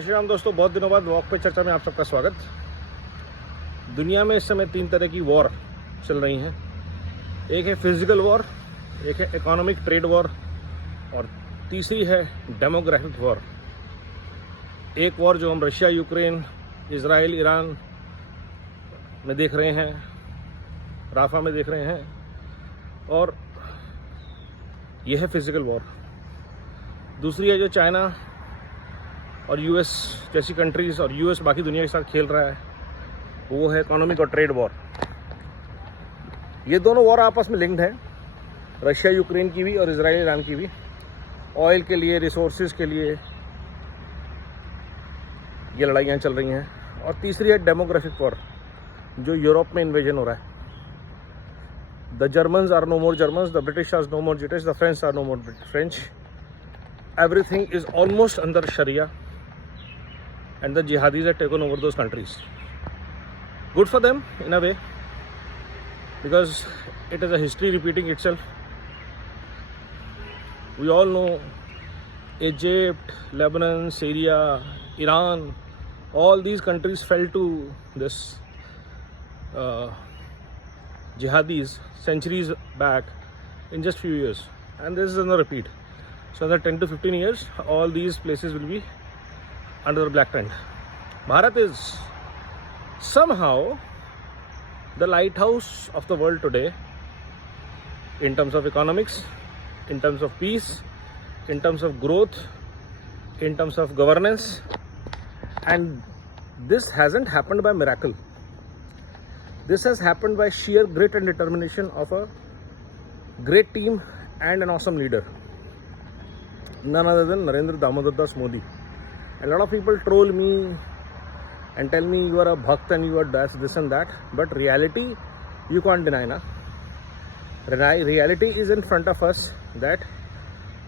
श्री राम दोस्तों, बहुत दिनों बाद वॉक पे चर्चा में आप सबका स्वागत। दुनिया में इस समय 3 तरह की वॉर चल रही हैं। एक है फिजिकल वॉर, एक है इकोनॉमिक ट्रेड वॉर और तीसरी है डेमोग्राफिक वॉर। एक वॉर जो हम रशिया, यूक्रेन, इजराइल, ईरान में देख रहे हैं, राफा में देख रहे हैं, और यह है फिजिकल वॉर। दूसरी है जो चाइना और यूएस जैसी कंट्रीज़ और यूएस बाकी दुनिया के साथ खेल रहा है, वो है इकोनॉमिक और ट्रेड वॉर। ये दोनों वॉर आपस में लिंक्ड है, रशिया यूक्रेन की भी और इजराइल ईरान की भी। ऑयल के लिए, रिसोर्सेज के लिए ये लड़ाइयाँ चल रही हैं। और तीसरी है डेमोग्राफिक वॉर, जो यूरोप में इन्वेजन हो रहा है। The Germans are no more Germans, the British are no more British, the French are no more French. Everything is almost under Sharia, and the jihadis have taken over those countries. Good for them in a way, because it is a history repeating itself. We all know Egypt, Lebanon, Syria, Iran, all these countries fell to this jihadis centuries back in just few years, and this is another repeat. So in the 10 to 15 years, all these places will be under the black tent. Bharat is somehow the lighthouse of the world today in terms of economics, in terms of peace, in terms of growth, in terms of governance. And this hasn't happened by miracle. This has happened by sheer grit and determination of a great team and an awesome leader. None other than Narendra Damodar Das Modi. A lot of people troll me and tell me you are a bhakt and you are this and that, but reality you can't deny, na? Reality is in front of us that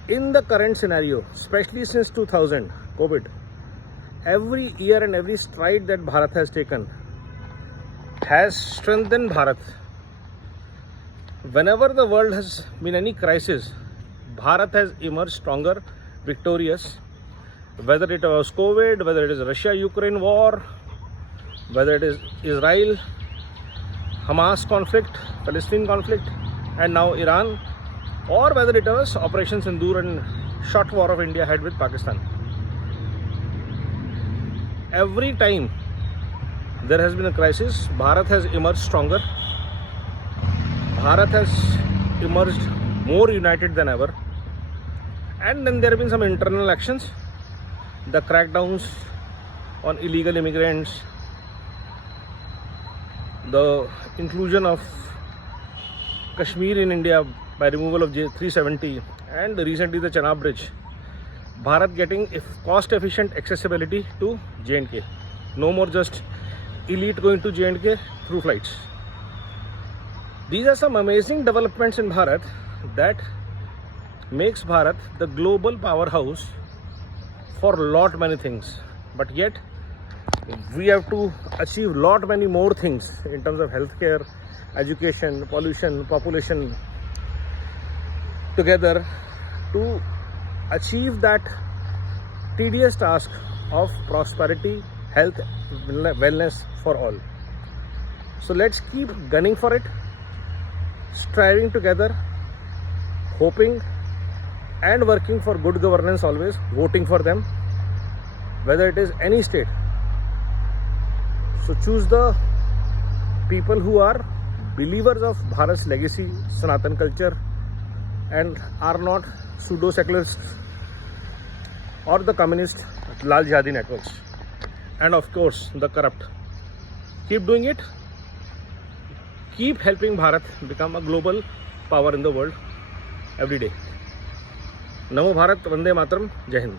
in the current scenario, especially since 2000 COVID, every year and every stride that Bharat has taken has strengthened Bharat. Whenever the world has been any crisis, Bharat has emerged stronger, victorious. Whether it was COVID, whether it is Russia-Ukraine war, whether it is Israel-Hamas conflict, Palestine conflict, and now Iran, or whether it was Operation Sindoor and short war of India had with Pakistan. Every time there has been a crisis, Bharat has emerged stronger. Bharat has emerged more united than ever. And then there have been some internal actions, the crackdowns on illegal immigrants, the inclusion of Kashmir in India by removal of 370, and recently the Chenab Bridge. Bharat getting cost efficient accessibility to J&K. No more just elite going to J&K through flights. These are some amazing developments in Bharat that makes Bharat the global powerhouse for lot many things. But yet we have to achieve lot many more things in terms of healthcare, education, pollution, population together to achieve that tedious task of prosperity, health, wellness for all. So let's keep gunning for it, striving together, hoping and working for good governance, always voting for them, whether it is any state. So choose the people who are believers of Bharat's legacy, Sanatan culture, and are not pseudo-secularists or the communist Lal Jihadi networks, and of course the corrupt. Keep doing it. Keep helping Bharat become a global power in the world every day. नमो भारत, वंदे मातरम, जय हिंद।